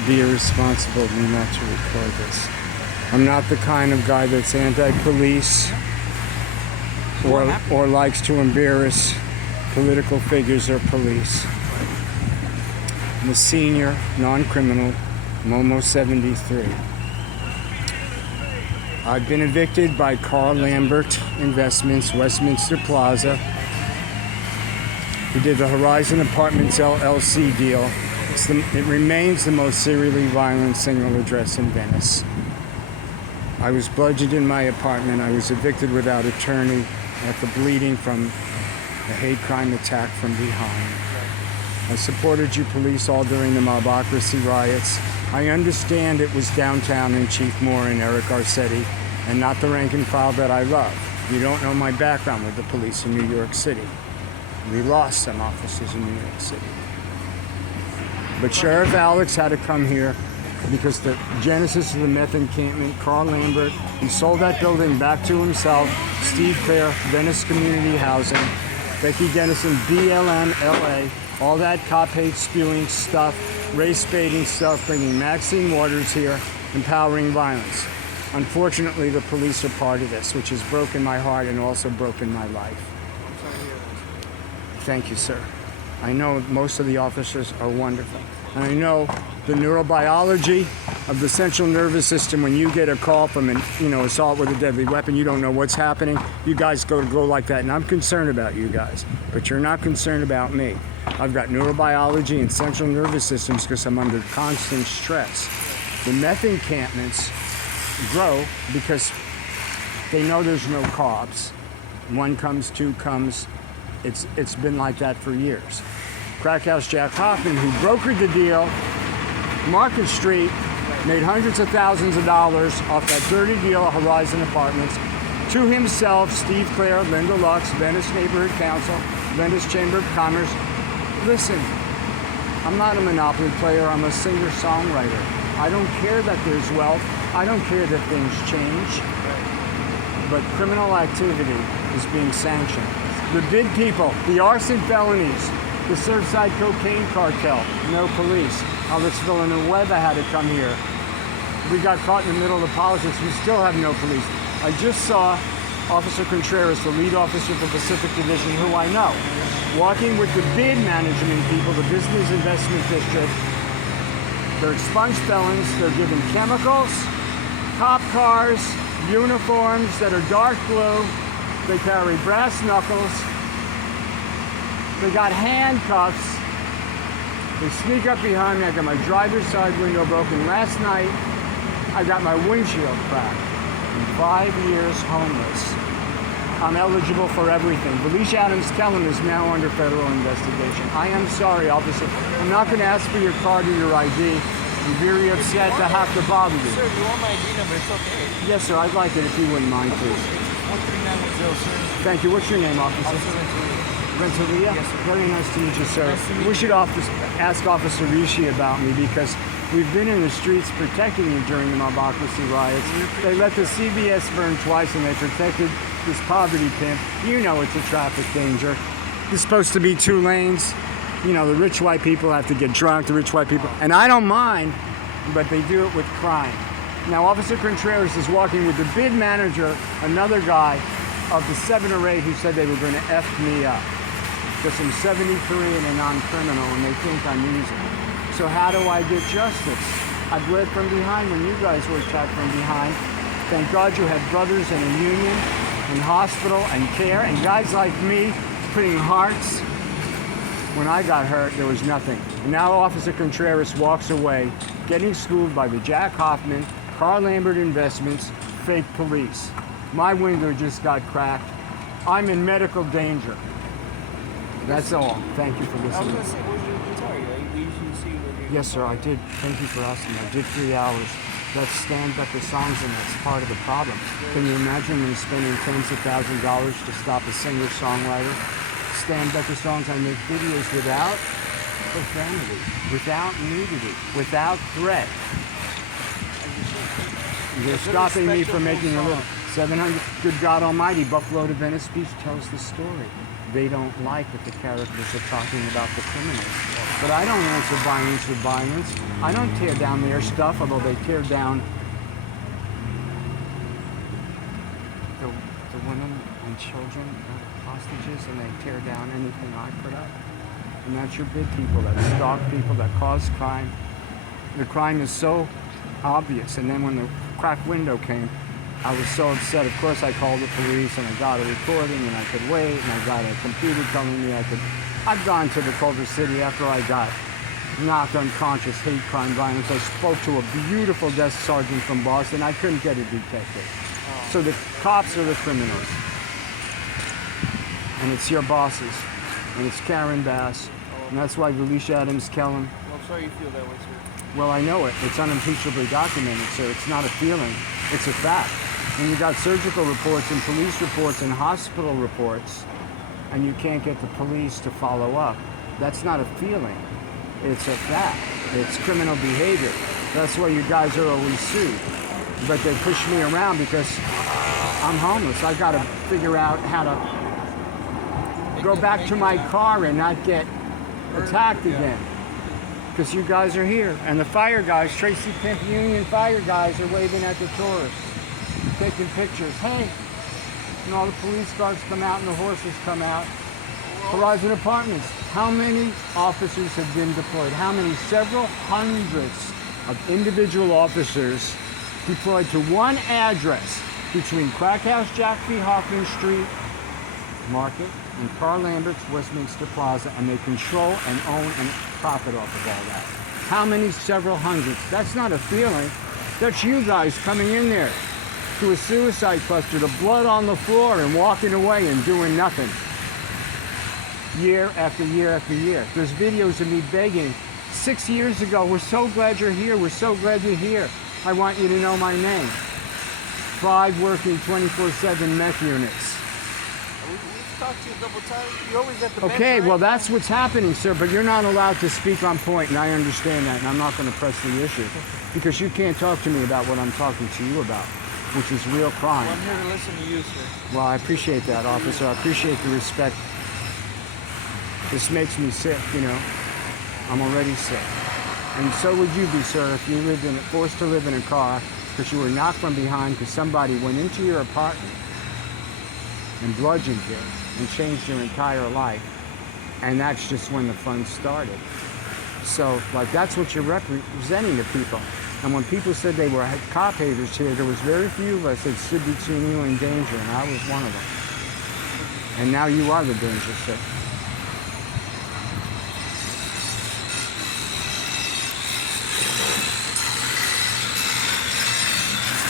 would be irresponsible of me not to record this. I'm not the kind of guy that's anti-police or likes to embarrass political figures or police. I'm a senior, non-criminal. I'm almost 73. I've been evicted by Carl Lambert Investments, Westminster Plaza, who did the Horizon Apartments LLC deal. It remains the most serially violent single address in Venice. I was bludgeoned in my apartment. I was evicted without attorney after bleeding from a hate crime attack from behind. I supported you police all during the mobocracy riots. I understand it was downtown and Chief Moore and Eric Garcetti, and not the rank and file that I love. You don't know my background with the police in New York City. We lost some officers in New York City. But Sheriff Alex had to come here because the genesis of the meth encampment, Carl Lambert, he sold that building back to himself. Steve Clare, Venice Community Housing, Becky Dennison, BLM, LA, all that cop hate spewing stuff, race baiting stuff, bringing Maxine Waters here, empowering violence. Unfortunately, the police are part of this, which has broken my heart and also broken my life. Thank you, sir. I know most of the officers are wonderful. And I know the neurobiology of the central nervous system, when you get a call from an assault with a deadly weapon, you don't know what's happening. You guys go like that, and I'm concerned about you guys, but you're not concerned about me. I've got neurobiology and central nervous systems because I'm under constant stress. The meth encampments grow because they know there's no cops. One comes, two comes. It's been like that for years. Crack House Jack Hoffman, who brokered the deal, Market Street, made hundreds of thousands of dollars off that dirty deal of Horizon Apartments. To himself, Steve Clare, Linda Lux, Venice Neighborhood Council, Venice Chamber of Commerce. Listen, I'm not a Monopoly player, I'm a singer-songwriter. I don't care that there's wealth, I don't care that things change, but criminal activity is being sanctioned. The big people, the arson felonies, the Surfside cocaine cartel, no police. Alex Villanueva had to come here. We got caught in the middle of politics, we still have no police. I just saw Officer Contreras, the lead officer for Pacific Division, who I know, walking with the bid management people, the Business Investment District. They're expunged felons, they're given chemicals, cop cars, uniforms that are dark blue, they carry brass knuckles, they got handcuffs, they sneak up behind me. I got my driver's side window broken. Last night, I got my windshield cracked. I'm 5 years homeless. I'm eligible for everything. Felicia Adams-Kellum is now under federal investigation. I am sorry, officer. I'm not going to ask for your card or your ID. I'm very upset to have to bother you. Sir, you want my ID number? It's okay. Yes, sir. I'd like it if you wouldn't mind, please. 13910, sir. Thank you. What's your name, officer? Officer Renteria? Yes, sir. Very nice to meet you, sir. Nice to meet We should ask Officer Rishi about me because we've been in the streets protecting you during the mobocracy riots. They let the CVS burn twice and they protected this poverty pimp. You know it's a traffic danger. It's supposed to be 2 lanes. You know, the rich white people have to get drunk, the rich white people. And I don't mind, but they do it with crime. Now, Officer Contreras is walking with the bid manager, another guy of the 7 or 8 who said they were going to F me up. Because I'm 73 and a non-criminal and they think I'm easy. So how do I get justice? I bled from behind when you guys were attacked from behind. Thank God you had brothers in a union, in hospital and care, and guys like me putting hearts. When I got hurt, there was nothing. And now Officer Contreras walks away, getting schooled by the Jack Hoffman, Carl Lambert Investments, fake police. My window just got cracked. I'm in medical danger. That's all. Thank you for listening. I was going to say, where's your guitar? You usually see where you're... Yes, sir, I did. Thank you for asking. I did 3 hours. That's stand up the songs, and that's part of the problem. Can you imagine me spending tens of thousands of dollars to stop a singer-songwriter? Stand up the songs. I make videos without profanity, without nudity, without threat. They're stopping me from making a little 700. Good God Almighty, Buffalo to Venice Beach tells the story. They don't like that the characters are talking about the criminals. But I don't answer violence with violence. I don't tear down their stuff, although they tear down the women and children, hostages, and they tear down anything I put up. And that's your big people that stalk people, that cause crime. The crime is so obvious. And then when the cracked window came, I was so upset. Of course, I called the police and I got a recording and I could wait and I got a computer telling me I could. I've gone to the Culver City after I got knocked unconscious, hate crime, violence. I spoke to a beautiful desk sergeant from Boston. I couldn't get a detective. So the cops are the criminals. And it's your bosses. And it's Karen Bass. And that's why Felicia Adams Kellum. Well, I'm sorry you feel that way, sir. Well, I know it. It's unimpeachably documented, sir. It's not a feeling. It's a fact. And you got surgical reports and police reports and hospital reports, and you can't get the police to follow up. That's not a feeling. It's a fact. It's criminal behavior. That's why you guys are always sued. But they push me around because I'm homeless. I got to figure out how to go back to my car and not get attacked again. Because you guys are here. And the fire guys, Tracy Pimp Union fire guys, are waving at the tourists, taking pictures. Hey! And all the police cars come out and the horses come out. Horizon Apartments. How many officers have been deployed? How many? Several hundreds of individual officers deployed to one address between Crack House, Jack B. Hoffman Street Market and Carl Lambert's Westminster Plaza, and they control and own and profit off of all that. How many? Several hundreds. That's not a feeling. That's you guys coming in there to a suicide cluster, the blood on the floor and walking away and doing nothing. Year after year after year. There's videos of me begging 6 years ago, we're so glad you're here, we're so glad you're here. I want you to know my name. 5 working 24/7 meth units. We've talked to you a couple times. You're always at the bench, Okay, right? well that's what's happening, sir, but you're not allowed to speak on point, and I understand that, and I'm not going to press the issue. Because you can't talk to me about what I'm talking to you about, which is real crime. Well, I'm here to listen to you, sir. Well, I appreciate that, officer. I appreciate the respect. This makes me sick, you know. I'm already sick. And so would you be, sir, if you lived in forced to live in a car because you were knocked from behind because somebody went into your apartment and bludgeoned you and changed your entire life. And that's just when the fun started. So, like, that's what you're representing to people. And when people said they were cop haters here, there was very few of us that stood between you and danger, and I was one of them. And now you are the danger, sir.